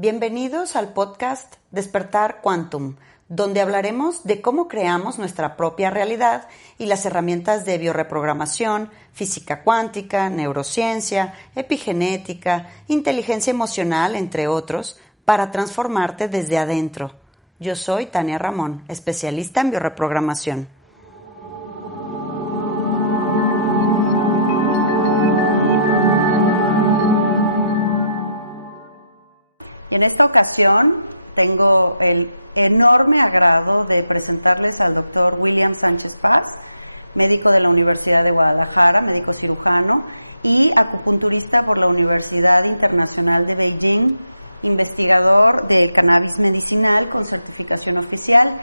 Bienvenidos al podcast Despertar Quantum, donde hablaremos de cómo creamos nuestra propia realidad y las herramientas de biorreprogramación, física cuántica, neurociencia, epigenética, inteligencia emocional, entre otros, para transformarte desde adentro. Yo soy Tania Ramón, especialista en biorreprogramación. Y en esta ocasión tengo el enorme agrado de presentarles al doctor William Sánchez Paz, médico de la Universidad de Guadalajara, médico cirujano y acupunturista por la Universidad Internacional de Beijing, investigador del cannabis medicinal con certificación oficial.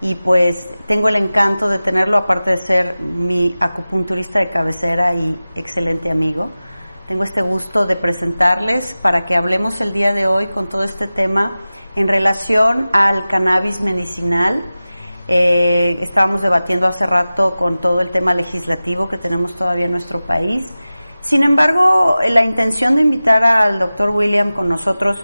Y pues tengo el encanto de tenerlo, aparte de ser mi acupunturista de cabecera y excelente amigo. Tengo este gusto de presentarles para que hablemos el día de hoy con todo este tema en relación al cannabis medicinal. Estábamos debatiendo hace rato con todo el tema legislativo que tenemos todavía en nuestro país. Sin embargo, la intención de invitar al doctor William con nosotros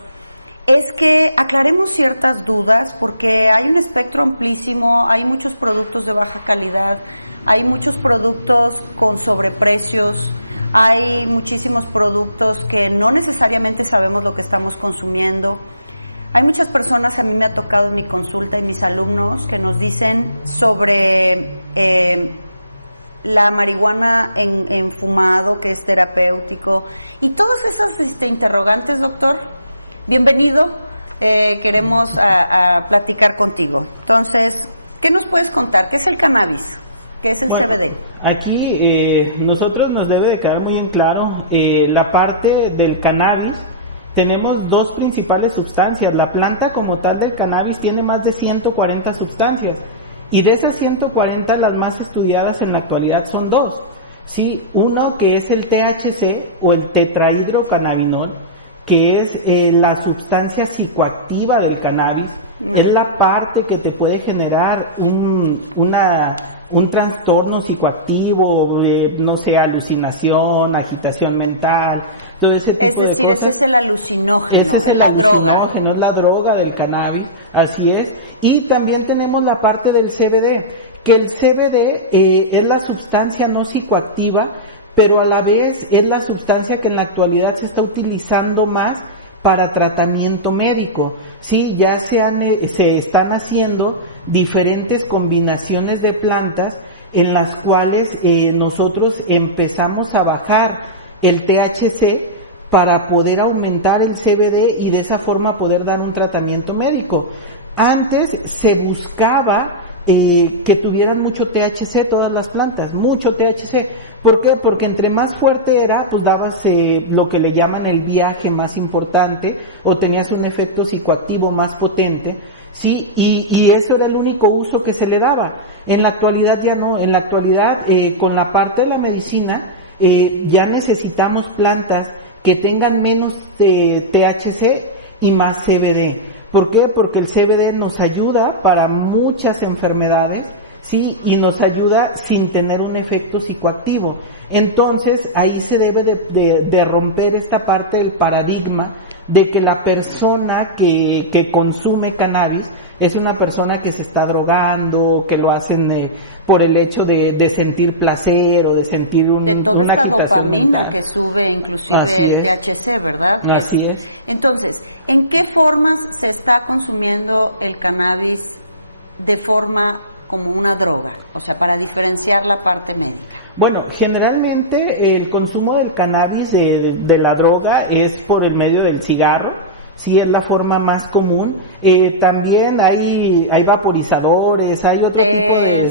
es que aclaremos ciertas dudas, porque hay un espectro amplísimo, hay muchos productos de baja calidad, hay muchos productos con sobreprecios, hay muchísimos productos que no necesariamente sabemos lo que estamos consumiendo. Hay muchas personas, a mí me ha tocado en mi consulta y mis alumnos, que nos dicen sobre la marihuana en fumado, que es terapéutico, y todas esas interrogantes, doctor. Bienvenido, queremos a platicar contigo. Entonces, ¿qué nos puedes contar? ¿Qué es el cannabis? ¿Qué es el CBD? Aquí nosotros nos debe de quedar muy en claro la parte del cannabis. Tenemos dos principales sustancias. La planta como tal del cannabis tiene más de 140 sustancias, y de esas 140 las más estudiadas en la actualidad son dos. Sí, uno que es el THC o el tetrahidrocannabinol, que es la sustancia psicoactiva del cannabis. Es la parte que te puede generar un trastorno psicoactivo, no sé, alucinación, agitación mental, todo ese tipo de cosas. Es decir, ese es el alucinógeno, ese es la droga. Es la droga del cannabis, así es. Y también tenemos la parte del CBD, que el CBD es la sustancia no psicoactiva, pero a la vez es la sustancia que en la actualidad se está utilizando más para tratamiento médico. Sí, ya se están haciendo diferentes combinaciones de plantas en las cuales nosotros empezamos a bajar el THC para poder aumentar el CBD y de esa forma poder dar un tratamiento médico. Antes se buscaba que tuvieran mucho THC todas las plantas, mucho THC. ¿Por qué? Porque entre más fuerte era, pues dabas lo que le llaman el viaje más importante, o tenías un efecto psicoactivo más potente, ¿sí? Y eso era el único uso que se le daba. En la actualidad ya no. En la actualidad, con la parte de la medicina, ya necesitamos plantas que tengan menos THC y más CBD. ¿Por qué? Porque el CBD nos ayuda para muchas enfermedades, ¿sí? Y nos ayuda sin tener un efecto psicoactivo. Entonces, ahí se debe de romper esta parte del paradigma de que la persona que consume cannabis es una persona que se está drogando, que lo hacen por el hecho de sentir placer o de sentir de toda una esta dopamina mental que sube inclusive THC, ¿verdad? Así es. Entonces, ¿en qué formas se está consumiendo el cannabis de forma como una droga? O sea, para diferenciar la parte médica. Bueno, generalmente el consumo del cannabis de la droga es por el medio del cigarro, sí, es la forma más común. También hay vaporizadores, hay otro tipo de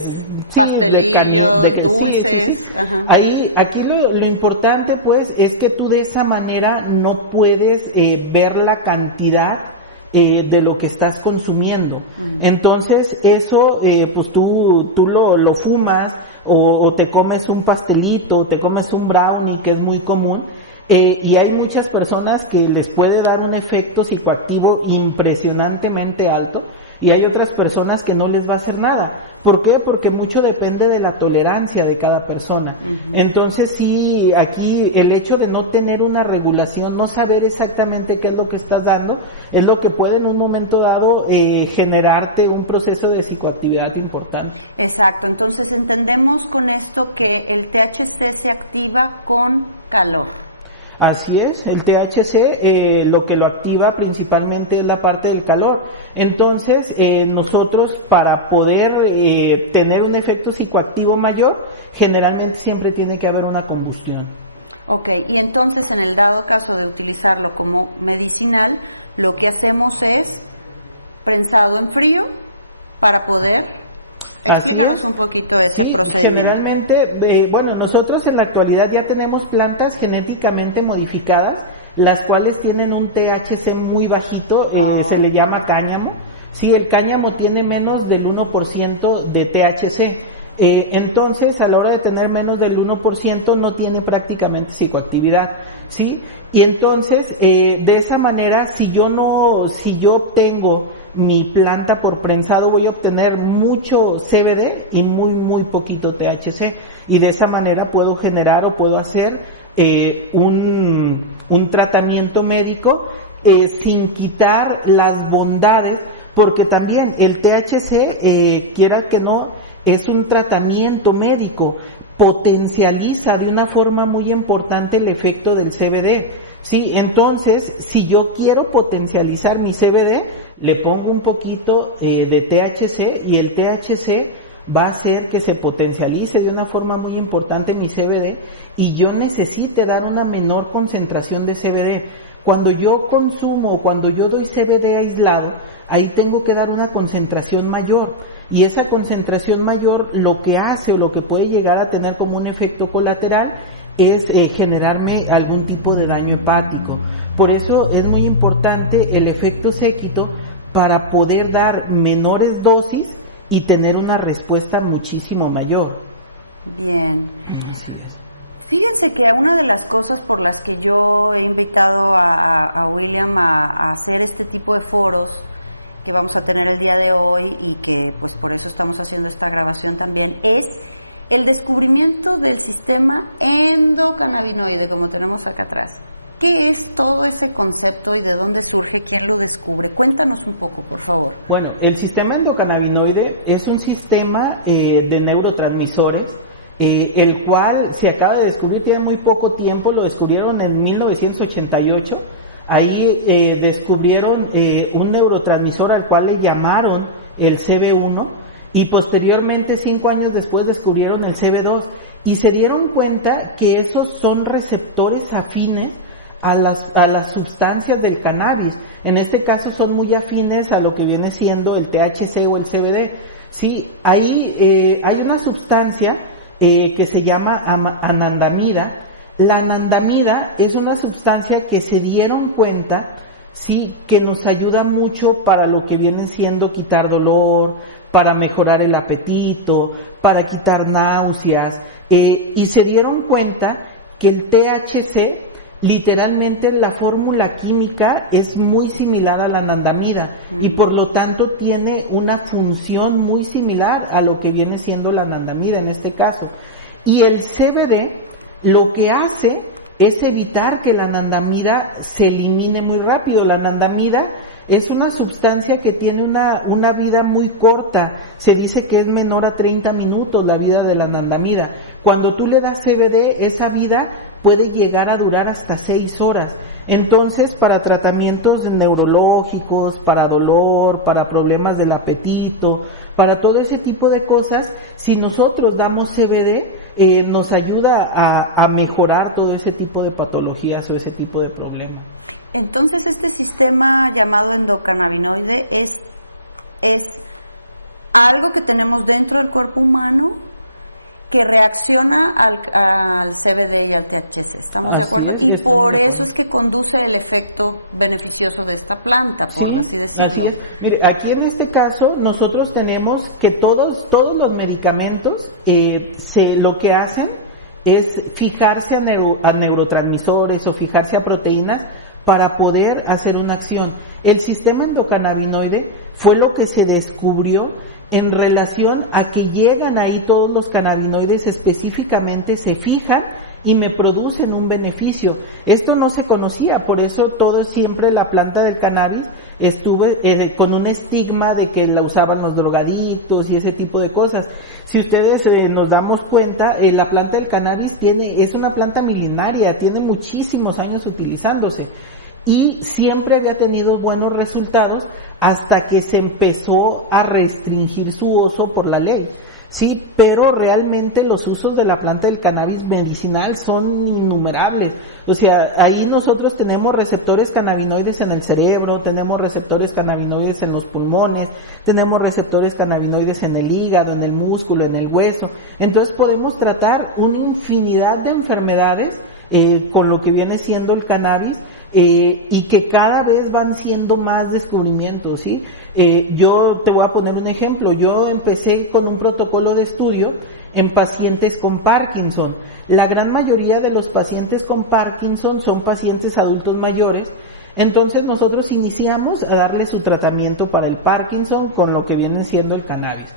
pastelillos, dulces. Sí. Aquí lo importante pues es que tú de esa manera no puedes ver la cantidad de lo que estás consumiendo. Entonces eso pues tú lo fumas o te comes un pastelito, o te comes un brownie, que es muy común, Y hay muchas personas que les puede dar un efecto psicoactivo impresionantemente alto, y hay otras personas que no les va a hacer nada. ¿Por qué? Porque mucho depende de la tolerancia de cada persona. Entonces sí, aquí el hecho de no tener una regulación, no saber exactamente qué es lo que estás dando, es lo que puede en un momento dado generarte un proceso de psicoactividad importante. Exacto, entonces entendemos con esto que el THC se activa con calor. Así es, el THC lo que lo activa principalmente es la parte del calor. Entonces nosotros, para poder tener un efecto psicoactivo mayor, generalmente siempre tiene que haber una combustión. Ok, y entonces en el dado caso de utilizarlo como medicinal, lo que hacemos es prensado en frío para poder... Explícanos un poquito ese procedimiento. Generalmente, nosotros en la actualidad ya tenemos plantas genéticamente modificadas, las cuales tienen un THC muy bajito, se le llama cáñamo. Sí, el cáñamo tiene menos del 1% de THC. Entonces, a la hora de tener menos del 1%, no tiene prácticamente psicoactividad, ¿sí? Y entonces, de esa manera, si yo obtengo mi planta por prensado, voy a obtener mucho CBD y muy poquito THC, y de esa manera puedo generar o puedo hacer un tratamiento médico sin quitar las bondades, porque también el THC, quiera que no, es un tratamiento médico, potencializa de una forma muy importante el efecto del CBD. Sí, entonces, si yo quiero potencializar mi CBD, le pongo un poquito de THC, y el THC va a hacer que se potencialice de una forma muy importante mi CBD, y yo necesite dar una menor concentración de CBD. Cuando yo consumo, cuando yo doy CBD aislado, ahí tengo que dar una concentración mayor, y esa concentración mayor lo que hace, o lo que puede llegar a tener como un efecto colateral, es generarme algún tipo de daño hepático. Por eso es muy importante el efecto séquito, para poder dar menores dosis y tener una respuesta muchísimo mayor. Bien. Fíjense que una de las cosas por las que yo he invitado a William a hacer este tipo de foros que vamos a tener el día de hoy, y que pues por eso estamos haciendo esta grabación también, es el descubrimiento del sistema endocannabinoide, como tenemos acá atrás. ¿Qué es todo ese concepto y de dónde surge? ¿Quién lo descubre? Cuéntanos un poco, por favor. Bueno, el sistema endocannabinoide es un sistema de neurotransmisores, el cual se acaba de descubrir, tiene muy poco tiempo, lo descubrieron en 1988. Ahí descubrieron un neurotransmisor al cual le llamaron el CB1, y posteriormente 5 años después descubrieron el CB2, y se dieron cuenta que esos son receptores afines a las sustancias del cannabis. En este caso son muy afines a lo que viene siendo el THC o el CBD. Sí, ahí hay una sustancia que se llama anandamida. La anandamida es una sustancia que se dieron cuenta, sí, que nos ayuda mucho para lo que viene siendo quitar dolor, para mejorar el apetito, para quitar náuseas, y se dieron cuenta que el THC, literalmente la fórmula química es muy similar a la anandamida, y por lo tanto tiene una función muy similar a lo que viene siendo la anandamida en este caso. Y el CBD lo que hace es evitar que la anandamida se elimine muy rápido. La anandamida es una sustancia que tiene una vida muy corta, se dice que es menor a 30 minutos la vida de la anandamida. Cuando tú le das CBD, esa vida puede llegar a durar hasta 6 horas. Entonces, para tratamientos neurológicos, para dolor, para problemas del apetito, para todo ese tipo de cosas, si nosotros damos CBD, nos ayuda a mejorar todo ese tipo de patologías o ese tipo de problemas. Entonces, este sistema llamado endocannabinoide es algo que tenemos dentro del cuerpo humano que reacciona al CBD y al THC, ¿estamos de acuerdo? Y por eso es que conduce el efecto beneficioso de esta planta, por así decirlo. Así es. Mire, aquí en este caso nosotros tenemos que todos los medicamentos lo que hacen es fijarse a neurotransmisores o fijarse a proteínas para poder hacer una acción. El sistema endocannabinoide fue lo que se descubrió en relación a que llegan ahí todos los cannabinoides específicamente, se fijan y me producen un beneficio. Esto no se conocía, por eso todo siempre la planta del cannabis estuve con un estigma de que la usaban los drogadictos y ese tipo de cosas. Si ustedes nos damos cuenta, la planta del cannabis es una planta milenaria, tiene muchísimos años utilizándose y siempre había tenido buenos resultados hasta que se empezó a restringir su uso por la ley. Sí, pero realmente los usos de la planta del cannabis medicinal son innumerables. O sea, ahí nosotros tenemos receptores cannabinoides en el cerebro, tenemos receptores cannabinoides en los pulmones, tenemos receptores cannabinoides en el hígado, en el músculo, en el hueso. Entonces podemos tratar una infinidad de enfermedades con lo que viene siendo el cannabis. Y que cada vez van siendo más descubrimientos, ¿sí? Yo te voy a poner un ejemplo. Yo empecé con un protocolo de estudio en pacientes con Parkinson. La gran mayoría de los pacientes con Parkinson son pacientes adultos mayores. Entonces nosotros iniciamos a darle su tratamiento para el Parkinson con lo que viene siendo el cannabis.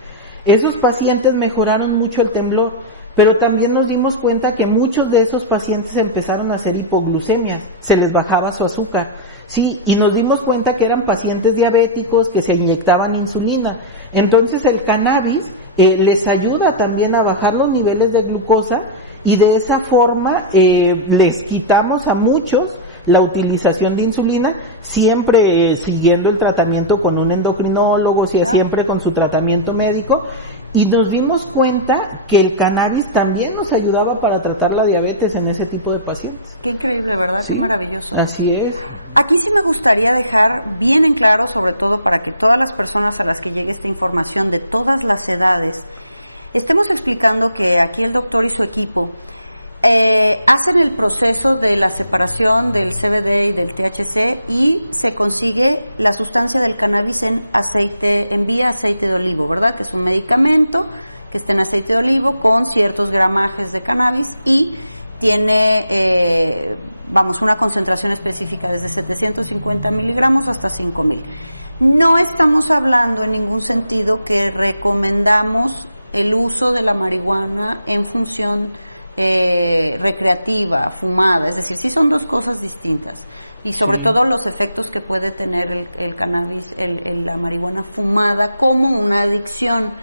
Esos pacientes mejoraron mucho el temblor, pero también nos dimos cuenta que muchos de esos pacientes empezaron a hacer hipoglucemias, se les bajaba su azúcar, sí, y nos dimos cuenta que eran pacientes diabéticos que se inyectaban insulina. Entonces el cannabis les ayuda también a bajar los niveles de glucosa y de esa forma les quitamos a muchos la utilización de insulina, siempre siguiendo el tratamiento con un endocrinólogo, siempre con su tratamiento médico, y nos dimos cuenta que el cannabis también nos ayudaba para tratar la diabetes en ese tipo de pacientes. Qué increíble, ¿verdad? Sí, qué maravilloso. Así es. Aquí sí me gustaría dejar bien en claro, sobre todo para que todas las personas a las que llegue esta información de todas las edades, estemos explicando que aquí el doctor y su equipo hacen el proceso de la separación del CBD y del THC y se consigue la sustancia del cannabis en vía aceite de olivo, ¿verdad? Que es un medicamento que está en aceite de olivo con ciertos gramajes de cannabis y tiene, una concentración específica desde 750 miligramos hasta 5000. No estamos hablando en ningún sentido que recomendamos el uso de la marihuana en función recreativa, fumada, es decir, sí son dos cosas distintas y sobre todo los efectos que puede tener el cannabis, la marihuana fumada como una adicción.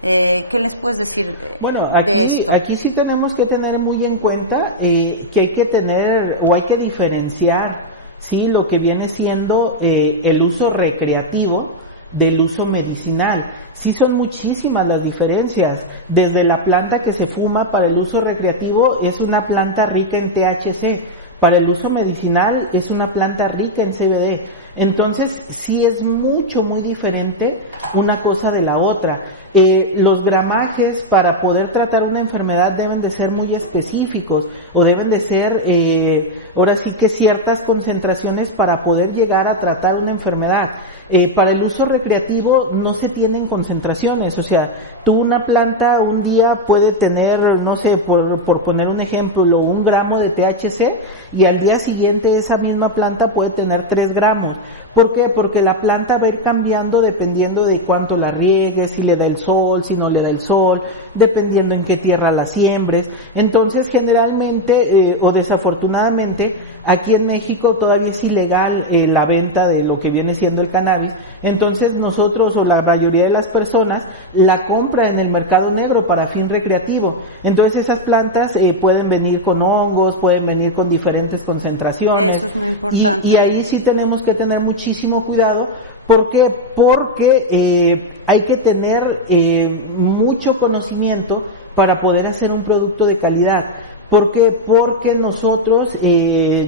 ¿Qué les puedes decir de esto? Aquí sí tenemos que tener muy en cuenta que hay que tener o hay que diferenciar, sí, lo que viene siendo el uso recreativo del uso medicinal. Sí son muchísimas las diferencias. Desde la planta que se fuma para el uso recreativo es una planta rica en THC, para el uso medicinal es una planta rica en CBD. Entonces sí es muy diferente una cosa de la otra. Los gramajes para poder tratar una enfermedad deben de ser muy específicos o deben de ser ahora sí que ciertas concentraciones para poder llegar a tratar una enfermedad. Para el uso recreativo no se tienen concentraciones, o sea, tú una planta un día puede tener, no sé, por poner un ejemplo, 1 gramo de THC y al día siguiente esa misma planta puede tener 3 gramos. ¿Por qué? Porque la planta va a ir cambiando dependiendo de cuánto la riegues, si le da el sol, si no le da el sol, dependiendo en qué tierra la siembres. Entonces, generalmente o desafortunadamente, aquí en México todavía es ilegal la venta de lo que viene siendo el cannabis. Entonces, nosotros o la mayoría de las personas la compra en el mercado negro para fin recreativo. Entonces, esas plantas pueden venir con hongos, pueden venir con diferentes concentraciones. Eso es muy importante. Y ahí sí tenemos que tener muchísimo cuidado. ¿Por qué? Porque hay que tener mucho conocimiento para poder hacer un producto de calidad. ¿Por qué? Porque nosotros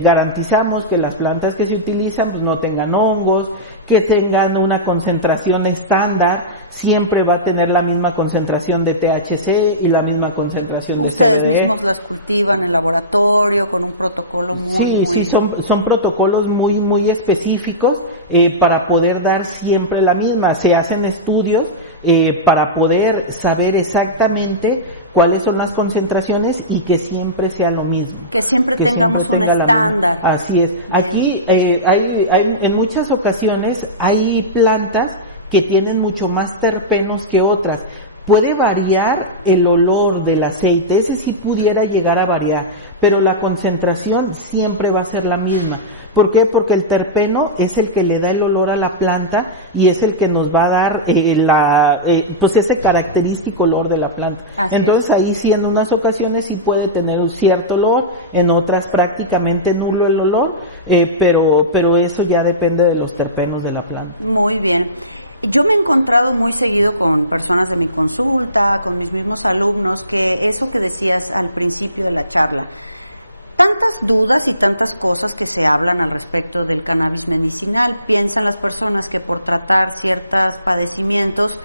garantizamos que las plantas que se utilizan pues, no tengan hongos, que tengan una concentración estándar, siempre va a tener la misma concentración de THC y la misma concentración de Ustedes CBD. mismos las cultivan en laboratorio con un protocolo muy... Sí, son protocolos muy específicos para poder dar siempre la misma. Se hacen estudios para poder saber exactamente cuáles son las concentraciones y que siempre sea lo mismo. Que siempre tengamos un estándar. Así es. Bien. Aquí en muchas ocasiones hay plantas que tienen mucho más terpenos que otras. Puede variar el olor del aceite, ese sí pudiera llegar a variar, pero la concentración siempre va a ser la misma. ¿Por qué? Porque el terpeno es el que le da el olor a la planta y es el que nos va a dar pues ese característico olor de la planta. Entonces ahí sí en unas ocasiones sí puede tener un cierto olor, en otras prácticamente nulo el olor, pero eso ya depende de los terpenos de la planta. Muy bien. Yo me he encontrado muy seguido con personas de mi consulta, con mis mismos alumnos, que eso que decías al principio de la charla, tantas dudas y tantas cosas que se hablan al respecto del cannabis medicinal. Piensan las personas que por tratar ciertos padecimientos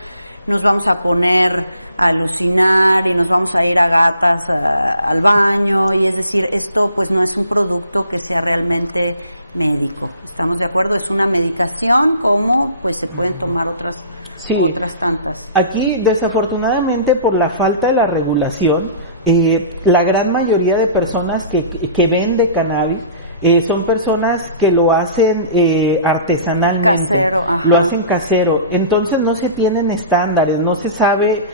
nos vamos a poner a alucinar y nos vamos a ir a gatas al baño, y es decir, esto pues no es un producto que sea realmente médico. ¿Estamos de acuerdo? Es una medicación, como pues se pueden tomar otras tantas. Aquí desafortunadamente por la falta de la regulación, la gran mayoría de personas que venden cannabis son personas que lo hacen artesanalmente, casero, lo hacen casero, entonces no se tienen estándares, no se sabe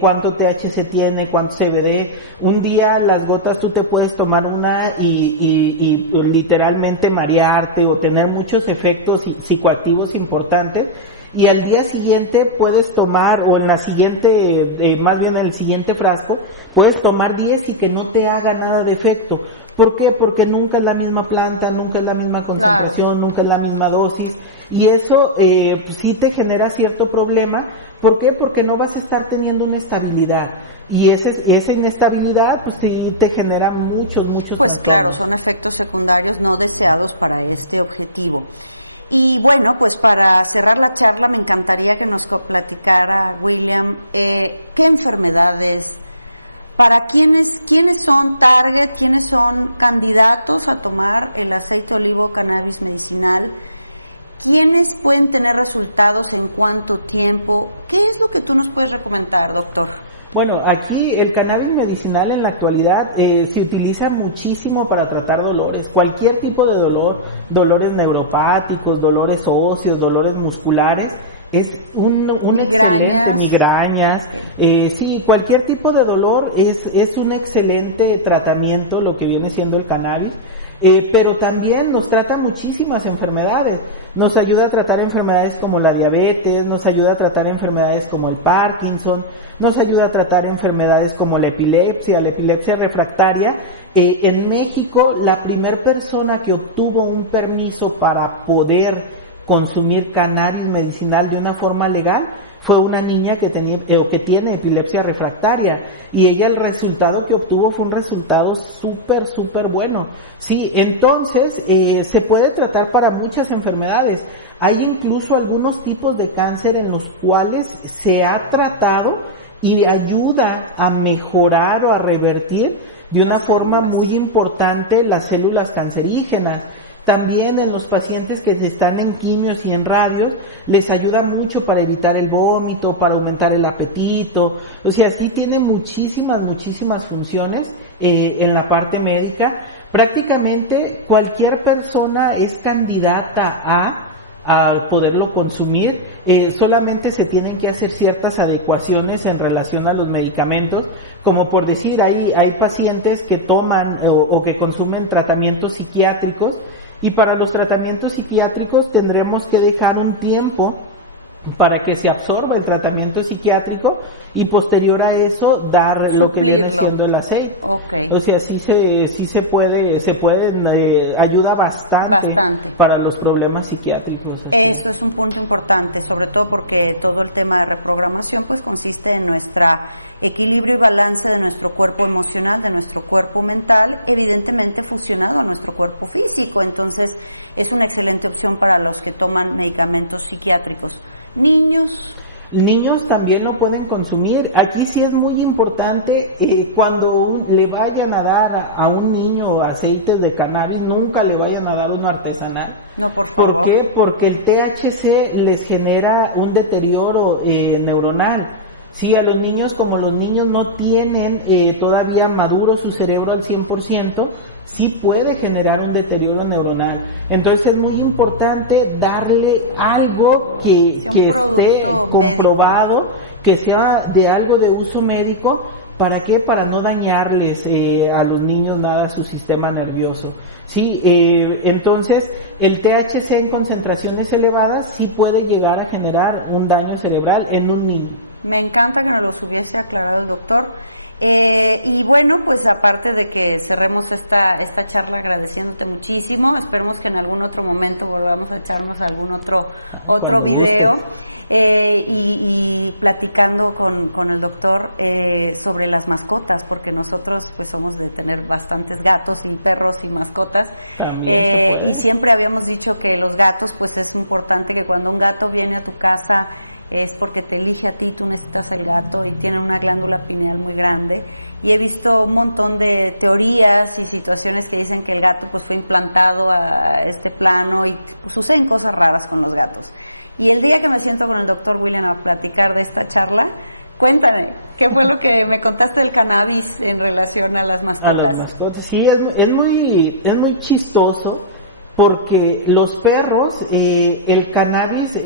cuánto THC tiene, cuánto CBD. Un día las gotas tú te puedes tomar una y literalmente marearte o tener muchos efectos psicoactivos importantes, y al día siguiente puedes tomar, o en la siguiente, más bien en el siguiente frasco, puedes tomar 10 y que no te haga nada de efecto. ¿Por qué? Porque nunca es la misma planta, nunca es la misma concentración, claro, nunca es la misma dosis, y eso sí te genera cierto problema. ¿Por qué? Porque no vas a estar teniendo una estabilidad, y esa inestabilidad pues sí te genera muchos pues trastornos. Claro, son efectos secundarios no deseados para este objetivo. Y bueno, pues para cerrar la charla me encantaría que nos platicara, William, qué enfermedades, para quiénes son target, quiénes son candidatos a tomar el aceite de olivo cannabis medicinal, quiénes pueden tener resultados en cuánto tiempo. ¿Qué es lo que tú nos puedes recomendar, doctor? Bueno, aquí el cannabis medicinal en la actualidad se utiliza muchísimo para tratar dolores, cualquier tipo de dolor, dolores neuropáticos, dolores óseos, dolores musculares. Es un excelente, migrañas, okay. Sí, cualquier tipo de dolor es un excelente tratamiento lo que viene siendo el cannabis. Pero también nos trata muchísimas enfermedades, nos ayuda a tratar enfermedades como la diabetes, nos ayuda a tratar enfermedades como el Parkinson, nos ayuda a tratar enfermedades como la epilepsia refractaria. En México, la primer persona que obtuvo un permiso para poder consumir cannabis medicinal de una forma legal fue una niña que tiene epilepsia refractaria, y ella, el resultado que obtuvo fue un resultado súper bueno. Sí, entonces se puede tratar para muchas enfermedades. Hay incluso algunos tipos de cáncer en los cuales se ha tratado y ayuda a mejorar o a revertir de una forma muy importante las células cancerígenas. También en los pacientes que están en quimios y en radios, les ayuda mucho para evitar el vómito, para aumentar el apetito. O sea, sí tiene muchísimas funciones en la parte médica. Prácticamente cualquier persona es candidata a poderlo consumir. Solamente se tienen que hacer ciertas adecuaciones en relación a los medicamentos, como por decir, hay pacientes que toman o que consumen tratamientos psiquiátricos, y para los tratamientos psiquiátricos tendremos que dejar un tiempo para que se absorba el tratamiento psiquiátrico y posterior a eso dar lo que viene siendo el aceite. Okay. O sea, sí se puede, ayuda bastante para los problemas psiquiátricos. Eso es un punto importante, sobre todo porque todo el tema de reprogramación pues consiste en nuestro equilibrio y balance de nuestro cuerpo emocional, de nuestro cuerpo mental, evidentemente fusionado a nuestro cuerpo físico. Entonces es una excelente opción para los que toman medicamentos psiquiátricos. Niños también lo pueden consumir. Aquí sí es muy importante, cuando le vayan a dar a un niño aceites de cannabis, nunca le vayan a dar uno artesanal. No, por favor. ¿Por qué? Porque el THC les genera un deterioro neuronal. Sí, a los niños, como los niños no tienen todavía maduro su cerebro al 100%, sí puede generar un deterioro neuronal. Entonces es muy importante darle algo que esté comprobado, médico, que sea de algo de uso médico. ¿Para qué? Para no dañarles a los niños nada su sistema nervioso. Sí, entonces el THC en concentraciones elevadas sí puede llegar a generar un daño cerebral en un niño. Me encanta que nos los hubiese aclarado el doctor. Y bueno, pues aparte de que cerremos esta charla agradeciéndote muchísimo, esperemos que en algún otro momento volvamos a echarnos algún otro video y platicando con el doctor sobre las mascotas, porque nosotros pues somos de tener bastantes gatos y perros y mascotas, y siempre habíamos dicho que los gatos, pues es importante que cuando un gato viene a tu casa es porque te elige a ti, tú necesitas el gato y tiene una glándula pineal muy grande, y he visto un montón de teorías y situaciones que dicen que el gato pues fue implantado a este plano y pues suceden cosas raras con los gatos. Y el día que me siento con el doctor William a platicar de esta charla, cuéntame, ¿qué fue lo que me contaste del cannabis en relación a las mascotas? A las mascotas, sí, es muy chistoso. Porque los perros, el cannabis,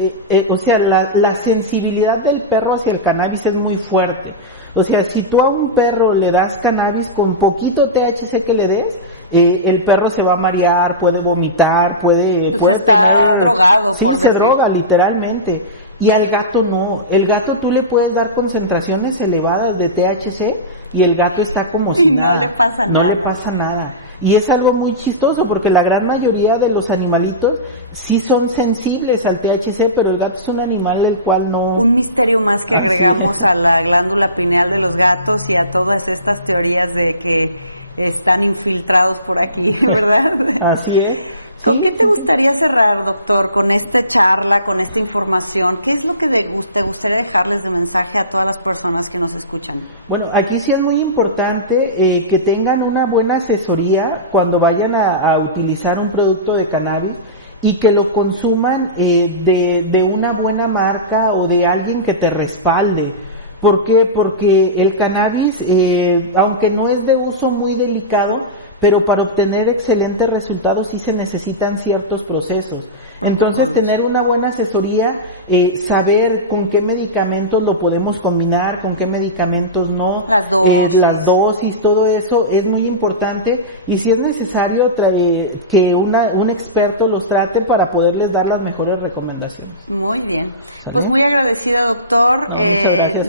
o sea, la sensibilidad del perro hacia el cannabis es muy fuerte. O sea, si tú a un perro le das cannabis con poquito THC que le des, el perro se va a marear, puede vomitar, puede estar drogado, sí, por se decir. droga literalmente. Y al gato no, el gato tú le puedes dar concentraciones elevadas de THC y el gato está como si nada. No le pasa nada. No le pasa nada. Y es algo muy chistoso porque la gran mayoría de los animalitos sí son sensibles al THC, pero el gato es un animal el cual no... Un misterio más que agregamos a la glándula pineal de los gatos y a todas estas teorías de que están infiltrados por aquí, ¿verdad? Así es. ¿Con qué te gustaría cerrar, doctor, con esta charla, con esta información? ¿Qué es lo que te gustaría dejarles de mensaje a todas las personas que nos escuchan? Bueno, aquí sí es muy importante que tengan una buena asesoría cuando vayan a utilizar un producto de cannabis y que lo consuman de una buena marca o de alguien que te respalde. ¿Por qué? Porque el cannabis, aunque no es de uso muy delicado, pero para obtener excelentes resultados sí se necesitan ciertos procesos. Entonces, tener una buena asesoría, saber con qué medicamentos lo podemos combinar, con qué medicamentos no, las dosis, todo eso es muy importante, y si es necesario que un experto los trate para poderles dar las mejores recomendaciones. Muy bien. ¿Sale? Pues muy agradecida, doctor.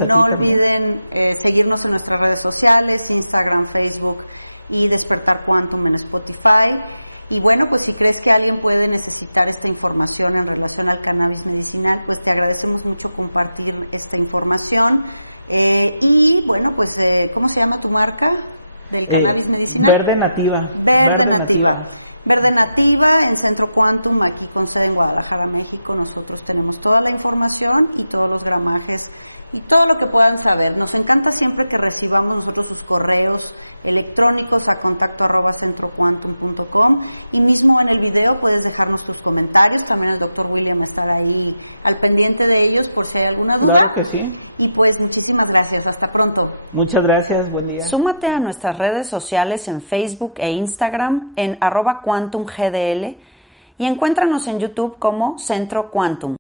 No olviden seguirnos en nuestras redes sociales, Instagram, Facebook y Despertar Quantum en Spotify. Y bueno, pues si crees que alguien puede necesitar esta información en relación al cannabis medicinal, pues te agradecemos mucho compartir esta información. Y bueno, pues ¿cómo se llama tu marca del cannabis medicinal? Verde Nativa. Verde Nativa. Verde Nativa en Centro Quantum, aquí con sede en Guadalajara, México. Nosotros tenemos toda la información y todos los gramajes y todo lo que puedan saber. Nos encanta siempre que recibamos nosotros sus correos electrónicos a contacto@centroquantum.com, y mismo en el video puedes dejarnos tus comentarios. También el doctor William estará ahí al pendiente de ellos por si hay alguna duda. Claro que sí. Y pues muchísimas gracias. Hasta pronto. Muchas gracias. Buen día. Súmate a nuestras redes sociales en Facebook e Instagram en @QuantumGDL y encuéntranos en YouTube como Centro Quantum.